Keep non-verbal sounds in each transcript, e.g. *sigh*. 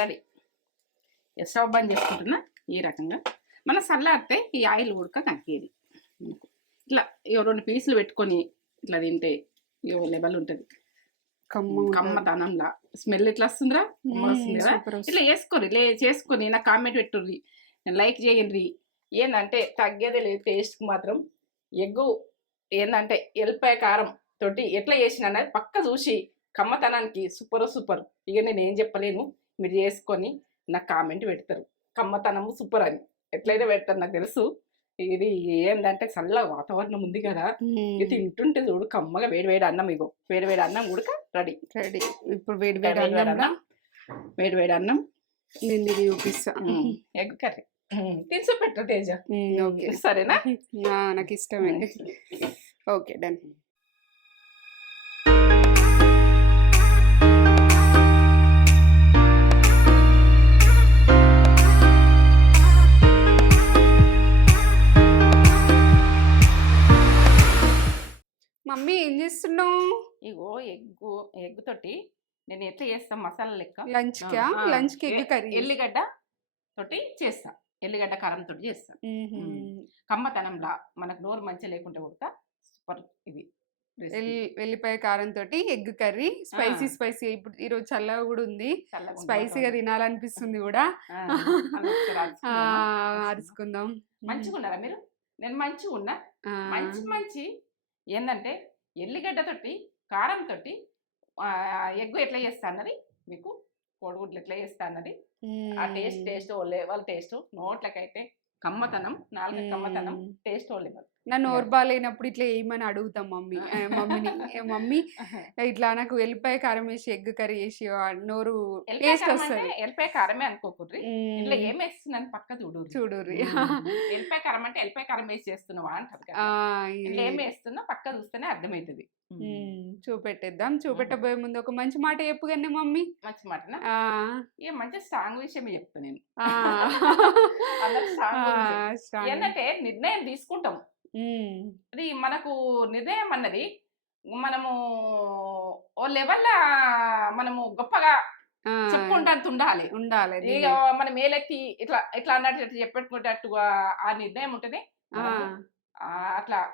Ready stove బంద్ చేసుకుంటున్నా ఈ రకంగా. మన చల్లారితే ఈ ఆయిల్ ఉడక కక్కేది ఇట్లా రెండు పీసులు పెట్టుకొని ఇట్లా తింటే ఇగో లెవెల్ ఉంటుంది. కమ్మ కమ్మతనంలా స్మెల్ ఎట్లా వస్తుందిరా? కమ్మ వస్తుంది కదా? ఇట్లా వేసుకోరు లే చేసుకొని నాకు కామెంట్ పెట్టుర్రి లైక్ చేయండి. ఏంటంటే తగ్గేదే లేదు టేస్ట్కి మాత్రం. ఎగ్గు ఏంటంటే ఎల్లిపాయ కారం తోటి ఎట్లా చేసిన అనేది పక్క చూసి కమ్మతనానికి సూపర్ సూపర్. ఇక నేను ఏం చెప్పలేను. మీరు చేసుకొని నాకు కామెంట్ పెడతారు. కమ్మతనము సూపర్ అని ఎట్లయితే పెడతారు నాకు తెలుసు. ఇది ఏంటంటే చల్ల వాతావరణం ఉంది కదా. ఇది తింటుంటే చూడు కమ్మగా వేడి వేడి అన్నం ఇగో. వేడి వేడి అన్నం ఉడక రెడీ. రెడీ. ఇప్పుడు వేడి వేడి అన్నం వేడి వేడి అన్నం. నేను ఇది చూపిస్తా. Egg curry. తినిసి పెట్టు తేజ. ఓకే. సరేనా? నాకు ఇష్టమండి ఓకే డన్. ఇగో ఎగ్గు ఎగ్ తోటి నేను ఎట్లా చేస్తాం మసాలా లెక్క? లంచ్. లంచ్కి కర్రీ ఎల్లిగడ్డ తోటి చేస్తా. ఎల్లిగడ్డ కారం తోటి చేస్తా. కమ్మతనంలా మనకు నోరు మంచిగా లేకుంటే కొడతా సూపర్ ఇది వెల్లిపాయ కారం తోటి ఎగ్ కర్రీ. స్పైసీ. స్పైసీ. ఇప్పుడు ఈరోజు చల్లగా కూడా ఉంది. స్పైసీగా. తినాలనిపిస్తుంది కూడా? అరుచుకుందాం. మంచిగా ఉన్నారా మీరు? నేను మంచిగా ఉన్నా మంచి మంచి ఏంటంటే ఎల్లిగడ్డ తోటి కారం తోటి ఆ, ఎగ్గు ఎట్లా చేస్తా అన్నది మీకు కోడిగుడ్లు ఎట్లా చేస్తా అన్నది ఆ టేస్ట్. టేస్ట్ ఓ లెవెల్ టేస్ట్ నోట్లకైతే కమ్మతనం నాలుగు కమ్మతనం మ్మ్. టేస్ట్ ఓ లెవెల్ నా నోరు బాగాలేనప్పుడు ఇట్లా ఏమని అడుగుతాం మమ్మీ? మమ్మీని? ఏ మమ్మీ? ఇట్లా నాకు వెల్లిపాయ కారం వేసి ఎగ్ కర్రీ వేసి నోరు ఎల్లిపాయ టేస్ట్ వస్తుంది. ఎల్లిపాయ కారమే అనుకోకుర్రి. ఇంట్లో ఏం వేస్తున్నాను పక్క చూడు చూడుర్రి. ఎల్లిపాయ కారం అంటే ఎల్లిపాయ కారం వేసి చేస్తున్నావా అంటారు ఏం వేస్తున్నా పక్క చూస్తేనే అర్థమవుతుంది చూపెట్టేద్దాం. చూపెట్టబోయే ముందు ఒక మంచి మాట చెప్పు కానీ మమ్మీ. మంచి మాటనా? ఆ, ఇక మంచి స్ట్రాంగ్ విషయమే చెప్తా నేను. ఏంటంటే నిర్ణయం తీసుకుంటాం. అది మనకు నిర్ణయం అన్నది మనము ఓ లెవెల్ మనము గొప్పగా ఆ, చెప్పుకుంటంత ఉండాలి. ఉండాలి. ఇక. మనం మేలెత్తి ఇట్లా ఇట్లా అన్నట్టు చెప్పెట్టుకునేటట్టుగా ఆ నిర్ణయం ఆ, అట్లా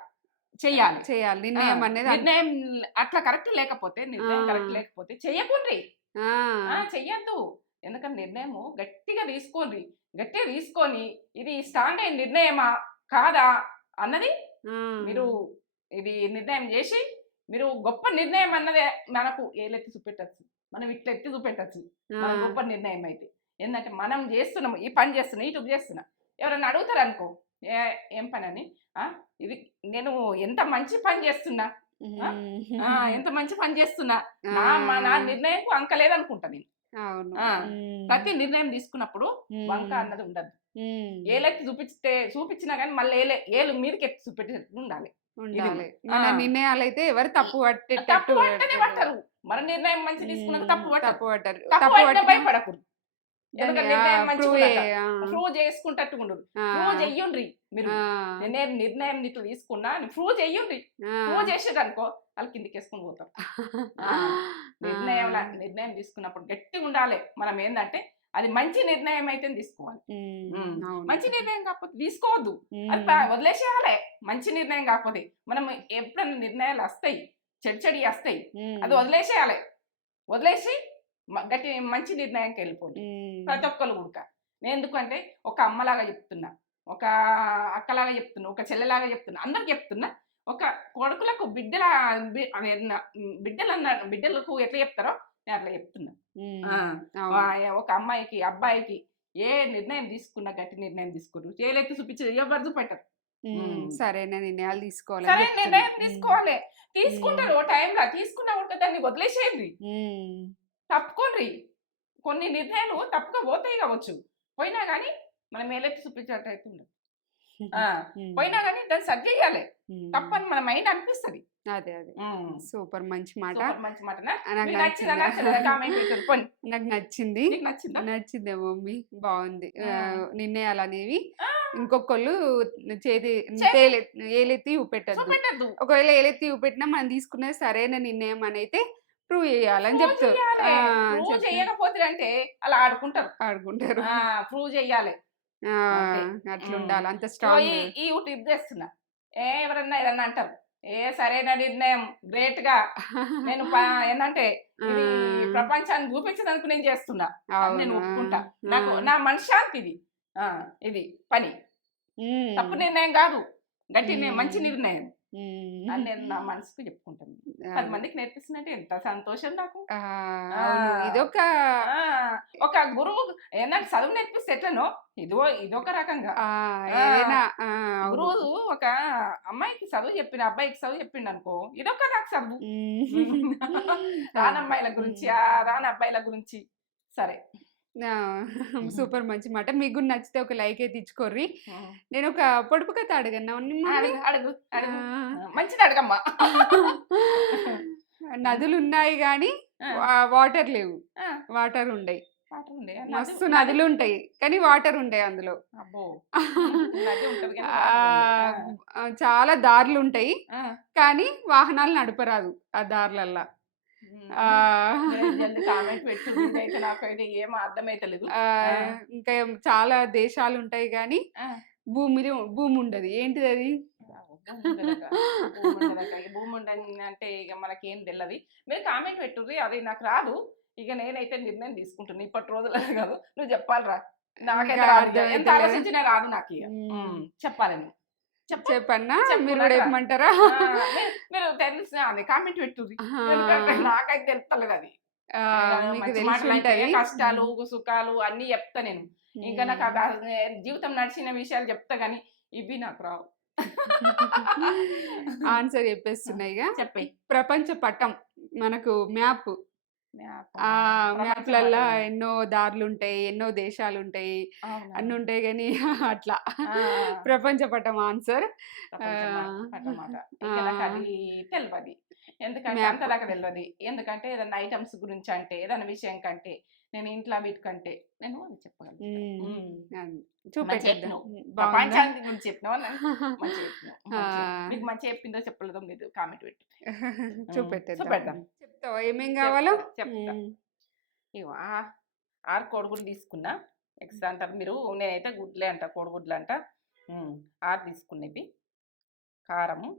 చెయ్యాలి. చేయాలి నిర్ణయం అనేది అన్- నిర్ణయం అట్లా కరెక్ట్ లేకపోతే నిర్ణయం. కరెక్ట్ లేకపోతే చెయ్యకుండ్రి చెయ్యొద్దు. ఎందుకంటే నిర్ణయము గట్టిగా తీసుకోండి. గట్టిగా తీసుకొని ఇది స్టాండ్ అయిన నిర్ణయమా? కాదా? అన్నది మీరు ఇది నిర్ణయం చేసి మీరు గొప్ప నిర్ణయం అన్నదే మనకు ఏలెత్తి చూపెట్టచ్చు? మనం ఇట్లా ఎత్తి చూపెట్టచ్చు. గొప్ప నిర్ణయం అయితే. ఏంటంటే మనం చేస్తున్నాము ఈ పని చేస్తున్నాం యూట్యూబ్ చేస్తున్నా. ఎవరైనా అడుగుతారు అనుకో ఏ ఏం పని అని ఆ, ఇది నేను ఎంత మంచి పని చేస్తున్నా? ఎంత మంచి పని చేస్తున్నా? నా నా నిర్ణయం అంకలేదు అనుకుంటా నేను. ప్రతి నిర్ణయం తీసుకున్నప్పుడు. వంక అన్నది ఉండదు. ఏలెత్తి చూపిస్తే చూపించినా కానీ మళ్ళీ ఏలే ఏలు మీదకి ఎత్తి చూపెట్టేటట్టు ఉండాలి. ఉండాలి. మన. నిర్ణయాలు అయితే ఎవరు తప్పు పట్టేటట్టు పట్టరు. మన నిర్ణయం మంచి తీసుకున్నాక తప్పు తప్పు పట్టరు. తప్పు పట్టినా భయపడకూడదు. ఏ- ప్రూవ్ చేసుకుంటట్టు ఉండదు ప్రూవ్ చెయ్యండ్రి మీరు. నేను నిర్ణయం ఇట్లా తీసుకున్నా ప్రూవ్ చెయ్యండి. ప్రూవ్ చేసేది అనుకో వాళ్ళు కిందికి వేసుకొని పోతాం. ఆ, *laughs* నిర్ణయం నిర్ణయం తీసుకున్నప్పుడు గట్టిగా ఉండాలి. మనం ఏంటంటే అది మంచి నిర్ణయం అయితే తీసుకోవాలి. మంచి నిర్ణయం కాకపోతే తీసుకోవద్దు. అది వదిలేసేయాలి. మంచి నిర్ణయం కాకపోతే మనం ఎప్పుడైనా నిర్ణయాలు వస్తాయి చెడు చెడి వస్తాయి. అది వదిలేసేయాలి. వదిలేసి గట్టి మంచి నిర్ణయంకి వెళ్ళిపోండి. ప్రతి ఒక్కరు ఉడక నేను ఎందుకంటే ఒక అమ్మలాగా చెప్తున్నా ఒక అక్కలాగా చెప్తున్నా ఒక చెల్లెలాగా చెప్తున్నా అందరికి చెప్తున్నా. ఒక కొడుకులకు బిడ్డల బి- అదే నా- బిడ్డలు అన్న బిడ్డలకు ఎట్లా చెప్తారో నేను అట్లా చెప్తున్నా. ఒక అమ్మాయికి అబ్బాయికి ఏ నిర్ణయం తీసుకున్నా గట్టి నిర్ణయం తీసుకున్నారు చేయలైతే చూపించదు ఎవరు చూపెట్టరు. సరైన నిర్ణయాలు తీసుకోవాలి నిర్ణయం తీసుకోవాలి. తీసుకుంటారు ఓ టైంలో తీసుకున్నా కూడా దాన్ని వదిలేసేయండి. తప్పుకోండి. కొన్ని నిర్ణయాలు తప్పుగా పోతాయి కావచ్చు. పోయినా కానీ మనం ఏలెత్తి చూపించేటట్టు అయితే ఉండదు పోయినా కానీ దాన్ని సరి చేయాలి తప్పని మన మైండ్ అనిపిస్తుంది. అదే అదే. సూపర్ మంచి మాట. మంచి మాటనా నాకు నచ్చిందా? *laughs* నచ్చిందా? మమ్మీ బాగుంది. అనేవి ఆ, ఇంకొకళ్ళు చేతి ఏలెత్తి చూపెట్టద్దు ఒకవేళ ఏలెత్తి చూపెట్టినా మనం తీసుకున్నది సరైన నిర్ణయం అని అయితే ప్రూవ్ చేయాలని చెప్తారు. చేయకపోతే అంటే అలా ఆడుకుంటారు. ఆడుకుంటారు. ప్రూవ్ చేయాలి. ఆ, అంతే. స్ట్రాంగ్ ఈ టిప్ చేస్తున్నా. ఏ ఎవరన్నా ఏదన్నా అంటారు. ఏ సరైన నిర్ణయం గ్రేట్గా నేను *laughs* ఏంటంటే ప్రపంచాన్ని చూపించడానికి నేను చేస్తున్నా నేను ఒప్పుకుంటా. నాకు నా మనశ్శాంతి ఇది. ఆ, ఇది పని. తప్పు నిర్ణయం కాదు. గట్టి మంచి నిర్ణయం. అని నేను నా మనసుకు చెప్పుకుంటాను పది మందికి నేర్పిస్తున్నట్టు ఎంత సంతోషం నాకు. ఇదొక ఒక గురువు ఏంటంటే చదువు నేర్పిస్తే ఎట్లనో? ఇదో ఇదొక రకంగా. గురువు ఒక అమ్మాయికి చదువు చెప్పిన అబ్బాయికి చదువు చెప్పిండు అనుకో ఇదొక నాకు చదువు. *laughs* రానమ్మాయిల గురించి ఆ రాని అబ్బాయిల గురించి. సరే. సూపర్ మంచి మాట. మీకు కూడా నచ్చితే ఒక లైక్ అయితే ఇచ్చుకోర్రి నేను ఒక పొడుపు కథ అడగన్నా అడుగు మంచిది అడగమ్మా. *laughs* నదులు ఉన్నాయి కానీ వాటర్ లేవు. వాటర్ ఉండయి. ఉంది. మస్తు నది- నదులు ఉంటాయి. కానీ వాటర్ ఉంటాయి అందులో. *laughs* చాలా దారులు ఉంటాయి. కానీ వాహనాలు నడపరాదు ఆ దారులల్లా. కామెంట్ ఏం అర్థమైతలేదు. ఇంకా చాలా దేశాలు ఉంటాయి కానీ. భూమి భూమి ఉండదు ఏంటిది అది? భూమి ఉండని అంటే ఇక మనకేం తెలియదు మీరు కామెంట్ పెట్టుర్రి అది నాకు రాదు. ఇక నేనైతే నిర్ణయం తీసుకుంటున్నా. ఇప్పటి రోజుల కాదు. నువ్వు చెప్పాలిరా. నాకైతే. ఎంత. ఆలోచించినా రాదు నాకు ఇక. చెప్పన్నా? చెప్పు మీరు కూడా రా. ఏమంటారా ఆ, మీరు- తెలిసిన అది కామెంట్ ఎందుకంటే నాకైతే తెలుస్తలేదు అది. తెలిసి కష్టాలు సుఖాలు అన్ని చెప్తా నేను. ఇంకా నాకు జీవితం నడిచిన విషయాలు చెప్తా గానీ ఇవి నాకు రావు. *laughs* ఆన్సర్ చెప్పేస్తున్నాయి ఇక చెప్పి ప్రపంచ పటం మనకు మ్యాప్ మ్యాప్లల్లో ఎన్నో దారులు ఉంటాయి ఎన్నో దేశాలు ఉంటాయి అన్ని ఉంటాయి *laughs* కానీ అట్లా. ప్రపంచ పటం ఆన్సర్. తెలియదు ఎందుకంటే. అంతదాకా తెలియదు ఎందుకంటే ఏదైనా ఐటమ్స్ గురించి అంటే ఏదైనా విషయం కంటే నేను ఇంట్లో వీటికంటే నేను అది చెప్పగలను ప్రపంచానికి గురించి చెప్పినావా. మీకు *laughs* మంచి చెప్పిందో చెప్పలేదో మీరు కామెంట్ పెట్టు. *laughs* చూపెట్టేద్దాం. చెప్తావా? ఏమేం కావాలో? చెప్తా. ఇవా ఆరు కోడిగుడ్లు తీసుకున్నా. ఎక్స్ట్రా అంటారు మీరు. నేనైతే గుడ్లే అంట కోడిగుడ్లు అంట. ఆరు తీసుకునేవి కారము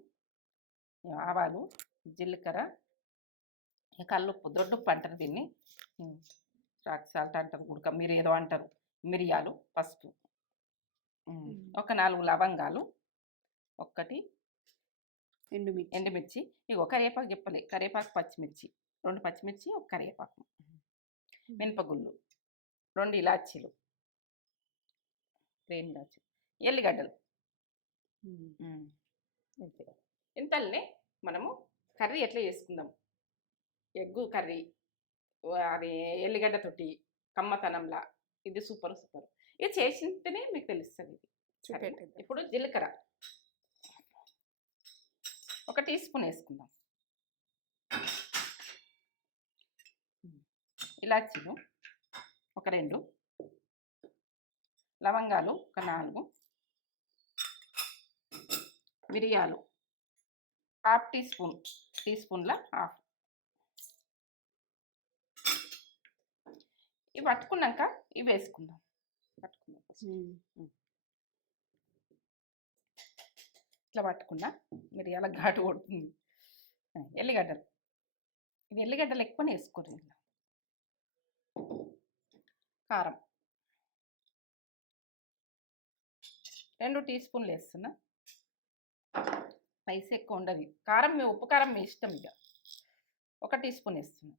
ఆవాలు జీలకర్ర కల్లుప్పు దొడ్డుప్పు అంటారు దీన్ని. రాక్ సాల్ట్ అంటారు ఉడక మీరు ఏదో అంటారు మిరియాలు పసుపు. ఒక నాలుగు లవంగాలు ఒక్కటి ఎండుమిర్చి. ఎండుమిర్చి ఇగో కరివేపాకు చెప్పలే కరివేపాకు పచ్చిమిర్చి రెండు పచ్చిమిర్చి ఒక కరివేపాకు. మినపగుళ్ళు రెండు ఇలాచీలు. ప్లేన్ ఇలాచీ ఎల్లిగడ్డలు. ఇంతల్ని మనము కర్రీ ఎట్లా చేసుకుందాం? Egg curry. అది ఎల్లిగడ్డ తోటి కమ్మతనంలా. ఇది సూపర్ సూపర్. ఇది చేసింటేనే మీకు తెలుస్తుంది ఇది. ఇప్పుడు జీలకర్ర. ఒక టీ స్పూన్ వేసుకుందాం. ఇలాచీలు ఒక రెండు. లవంగాలు ఒక నాలుగు. మిరియాలు హాఫ్ టీ స్పూన్ టీ స్పూన్ల హాఫ్. ఇవి పట్టుకున్నాక ఇవి వేసుకుందాం. ఉమ్. ఇట్లా పట్టుకున్నా మిరియాల ఘాటు కొడుతుంది. ఎల్లిగడ్డలు. ఇది ఎల్లిగడ్డలు ఎక్కువనే వేసుకోరు కారం. రెండు టీ స్పూన్లు వేస్తున్నా. స్పైస్ ఎక్కువ ఉండదు. కారం మీ ఉప్పు కారం మీ ఇష్టం ఇక. ఒక టీ స్పూన్ వేస్తున్నా.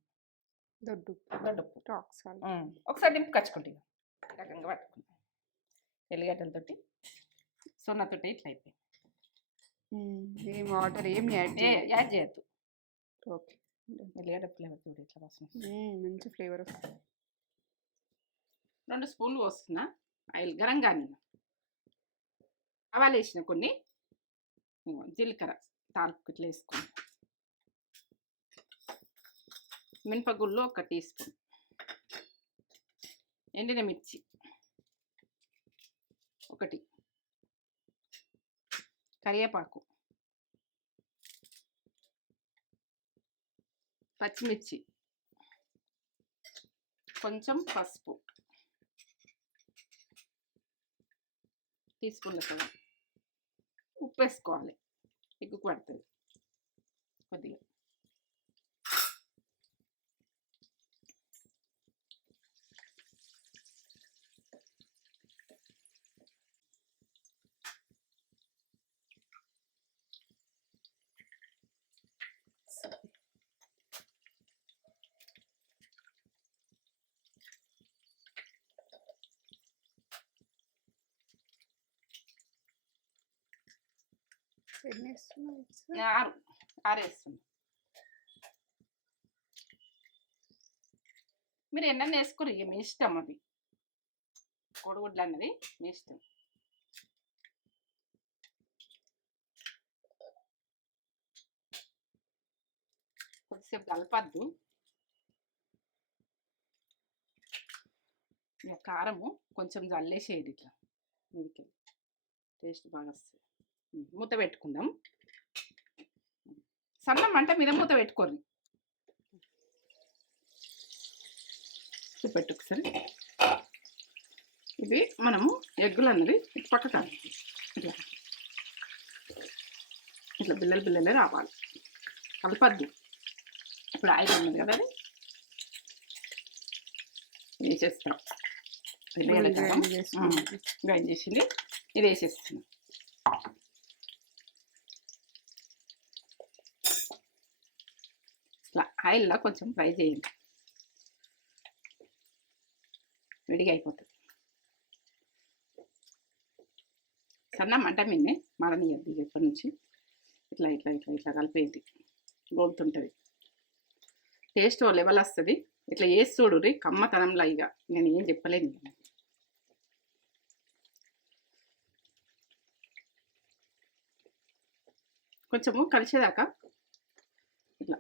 దొడ్డు దొడ్డుప్పు. రాక్ సాల్ట్ ఒకసారి దింపు కచ్చుకుంటున్నా ఈ రకంగా పట్టుకున్నా. ఎల్లిగడ్డలతోటి సున్నతోటి ఇట్లా అయిపోయింది. ఏం వాటర్ ఏం యాడ్ యాడ్ చేయొద్దు. ఓకే. ఎల్లిగడ్డ ఫ్లేవర్ చూడు ఇట్లా వస్తుంది. మంచి ఫ్లేవర్ వస్తుంది. రెండు స్పూన్లు పోస్తున్నా. ఆయిల్ గరం కానీ ఆవాలు వేసిన కొన్ని జీలకర్ర తాలింపు ఇట్లా వేసుకుని మినపగుళ్ళు ఒక టీ స్పూన్. ఎండిన మిర్చి ఒకటి. కరివేపాకు పచ్చిమిర్చి కొంచెం పసుపు. తీసుకున్న కదా ఉప్పు వేసుకోవాలి. ఎగ్గు పడుతుంది. కొద్దిగా. ఎన్ని వేస్తున్నావు ఆరు మీరు ఎన్న వేసుకోరు ఇక మీ ఇష్టం అది కోడిగుడ్లు అన్నది మీ ఇష్టం కొద్దిసేపు కలపద్దు ఇక కారము కొంచెం జల్లేసేది ఇట్లా మీదకి టేస్ట్ బాగా వస్తుంది మూత పెట్టుకుందాం. సన్న మంట మీద మూత పెట్టుకోండి. పెట్టు ఒకసారి. ఇవి మనము ఎగ్గులు అన్నది ఇటు పక్క కాదు. ఇట్లా. ఇట్లా బిల్లలు బిల్లలే రావాలి. కలపద్దు ఇప్పుడు ఆయిల్ ఉన్నది కదా అది. వేసేస్తాం. గ్రైండ్ చేసింది. ఇది వేసేస్తున్నాం ఇట్లా ఆయిల్లో కొంచెం ఫ్రై చేయండి. విడిగా అయిపోతుంది. సన్న మంట మిన్నే మరనియద్దు ఎప్పటి నుంచి? ఇట్లా ఇట్లా ఇట్లా ఇట్లా కలిపేది. గోలుతుంటుంది. టేస్ట్ ఓ లెవెల్ వస్తుంది. ఇట్లా వేసి చూడు కమ్మతనంలో ఇక నేను ఏం చెప్పలేను. కొంచెము కలిసేదాకా ఇట్లా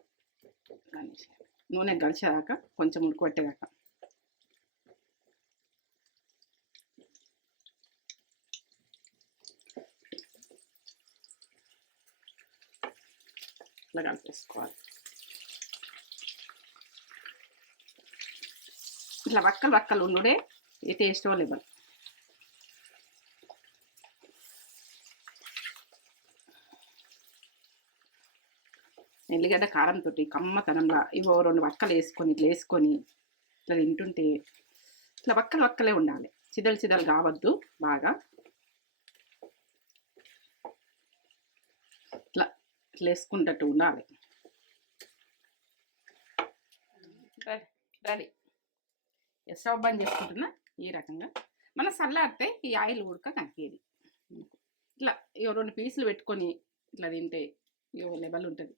కానిచ్చేయాలి. నూనె కలిసేదాకా కొంచెం ఉడకబెట్టేదాకా ఇట్లా కలిపేసుకోవాలి. ఇట్లా వక్కలు వక్కలు ఉండుడే ఈ టేస్ట్ లెవెల్ ఎల్లిగడ్డ కారంతో కమ్మతనంగా ఇవో రెండు వక్కలు వేసుకొని ఇట్లా వేసుకొని ఇట్లా తింటుంటే ఇట్లా వక్కలు వక్కలే ఉండాలి. చిదలు చిదలు కావద్దు బాగా. ఇట్లా ఇట్లా వేసుకుంటట్టు ఉండాలి. Ready ready. స్టవ్ బంద్ చేసుకుంటున్నా ఈ రకంగా. మన చల్లారితే ఈ ఆయిల్ ఉడక కనిపించేది ఇట్లా ఇగో రెండు పీసులు పెట్టుకొని ఇట్లా తింటే ఇగో లెవెల్ ఉంటుంది.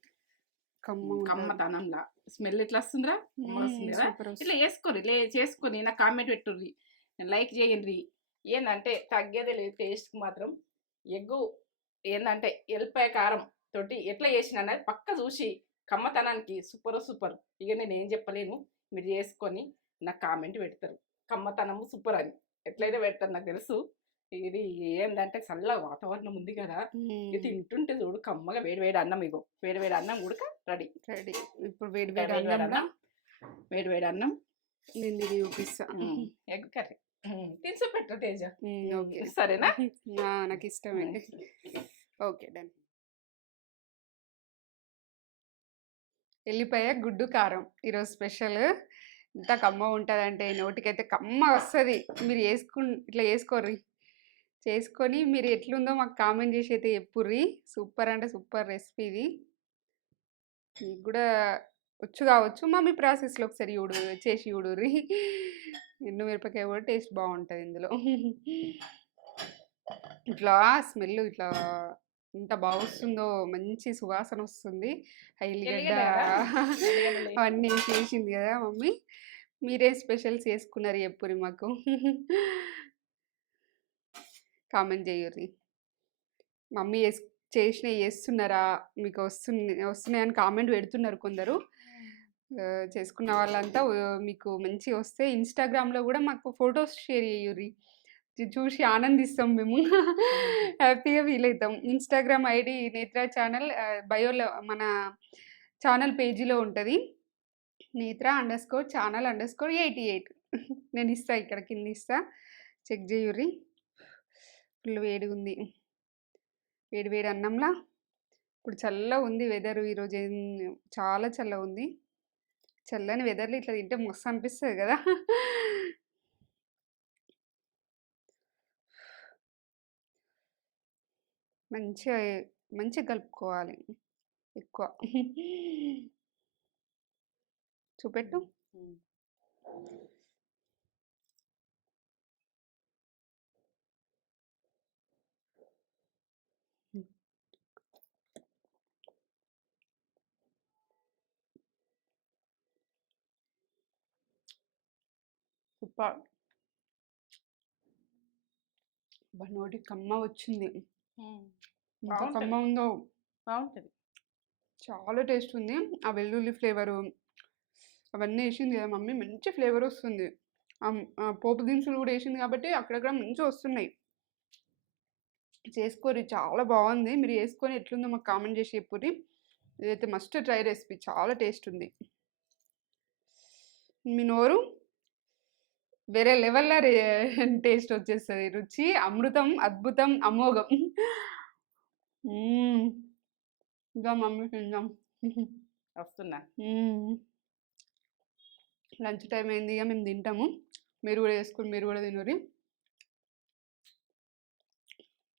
కమ్మదనంలా. స్మెల్ ఎట్లా వస్తుందిరా వస్తుంది కదా ఇట్లా వేసుకోరు లే చేసుకొని నాకు కామెంట్ పెట్టుర్రి. లైక్ చేయండి. ఏంటంటే తగ్గేదే లేదు టేస్ట్కి మాత్రం. ఎగ్గు ఏంటంటే ఎల్లిపాయ కారం తోటి ఎట్లా చేసిన అనేది పక్క చూసి కమ్మతనానికి సూపర్ సూపర్. ఇక నేను ఏం చెప్పలేను. మీరు చేసుకొని నాకు కామెంట్ పెడతారు. కమ్మతనము సూపర్ అని. ఎట్లయితే పెడతారు నాకు తెలుసు. ఇది ఏంటంటే చల్ల వాతావరణం ఉంది కదా. ఇది తింటుంటే చూడు కమ్మగా వేడి వేడి అన్నం ఇగో. వేడి వేడి అన్నం ఉడక రెడీ. రెడీ. ఇప్పుడు వేడి వేడి అన్నం వేడి వేడి అన్నం. నేను ఇది చూపిస్తా. Egg curry. తినసు పెట్టు తేజ. ఓకే. సరేనా? *laughs* నాకు ఇష్టమే. Okay done. ఎల్లిపాయ గుడ్డు కారం. ఈరోజు స్పెషల్. ఇంత కమ్మ ఉంటుందంటే నోటికైతే కమ్మ వస్తుంది. మీరు వేసుకు ఇట్లా వేసుకోర్రి. చేసుకొని మీరు ఎట్లుందో మాకు కామెంట్ చేసి అయితే చెప్పుర్రి. సూపర్ అంటే సూపర్ రెసిపీ ఇది. మీకు కూడా వచ్చు కావచ్చు. మా మీ ప్రాసెస్లో ఒకసారి చూడు చేసి చూడుర్రి ఎండు మిరపకాయ కూడా టేస్ట్ బాగుంటుంది ఇందులో. ఇట్లా స్మెల్ ఇట్లా ఎంత బాగా వస్తుందో మంచి సువాసన వస్తుంది. ఎల్లిగడ్డ. అవన్నీ చేసింది కదా మమ్మీ. మీరే స్పెషల్స్ చేసుకున్నారు ఎప్పుడు మాకు. కామెంట్ చేయర్రి. మమ్మీ వేస్ చేసినవి చేస్తున్నారా? మీకు వస్తున్నాయి వస్తున్నాయని కామెంట్ పెడుతున్నారు కొందరు. చేసుకున్న వాళ్ళంతా మీకు మంచి వస్తే ఇన్స్టాగ్రామ్లో కూడా మాకు ఫొటోస్ షేర్ చేయుర్రి. చూసి ఆనందిస్తాం మేము. హ్యాపీగా ఫీల్ అవుతాం ఇన్స్టాగ్రామ్ ఐడి నేత్ర ఛానల్ బయోలో మన ఛానల్ పేజీలో ఉంటుంది. Netra underscore channel underscore eighty eight. నేను ఇస్తా ఇక్కడ కింద ఇస్తా. చెక్ చేయుర్రి. ఫుల్ వేడిగా ఉంది వేడి వేడి అన్నంలా. ఇప్పుడు చల్ల ఉంది వెదర్ ఈరోజు ఏం- చాలా చల్ల ఉంది. చల్లని వెదర్లు ఇట్లా తింటే మస్తు అనిపిస్తుంది కదా. మంచిగా మంచిగా కలుపుకోవాలి ఎక్కువ. చూపెట్టు. సూపర్ బా నోటి కమ్మ వచ్చింది. ఎంత. కమ్మ ఉందో బాగుంటుంది. చాలా టేస్ట్ ఉంది. ఆ వెల్లుల్లి ఫ్లేవరు అవన్నీ వేసింది కదా మమ్మీ మంచి ఫ్లేవర్ వస్తుంది. పోపు దినుసులు కూడా వేసింది కాబట్టి అక్కడక్కడ మంచిగా వస్తున్నాయి. చేసుకోరి చాలా బాగుంది. మీరు వేసుకొని ఎట్లుందో మాకు కామెంట్ చేసి చెప్పుర్రి. ఇదైతే మస్ట్ ట్రై రెసిపీ. చాలా టేస్ట్ ఉంది. మీ నోరు? వేరే లెవెల్లో టేస్ట్ వచ్చేస్తుంది. రుచి అమృతం అద్భుతం అమోఘం. ఇంకా మమ్మీ తిందాం. వస్తున్నా లంచ్ టైం అయింది. ఇక మేము తింటాము. మీరు కూడా వేసుకుని మీరు కూడా తినరు.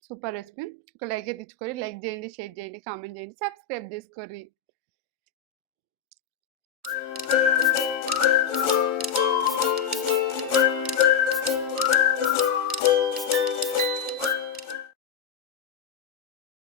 Super recipe. ఒక లైక్ అయితే ఇచ్చుకోరి లైక్ చేయండి షేర్ చేయండి కామెంట్ చేయండి సబ్స్క్రైబ్ చేసుకోర్రి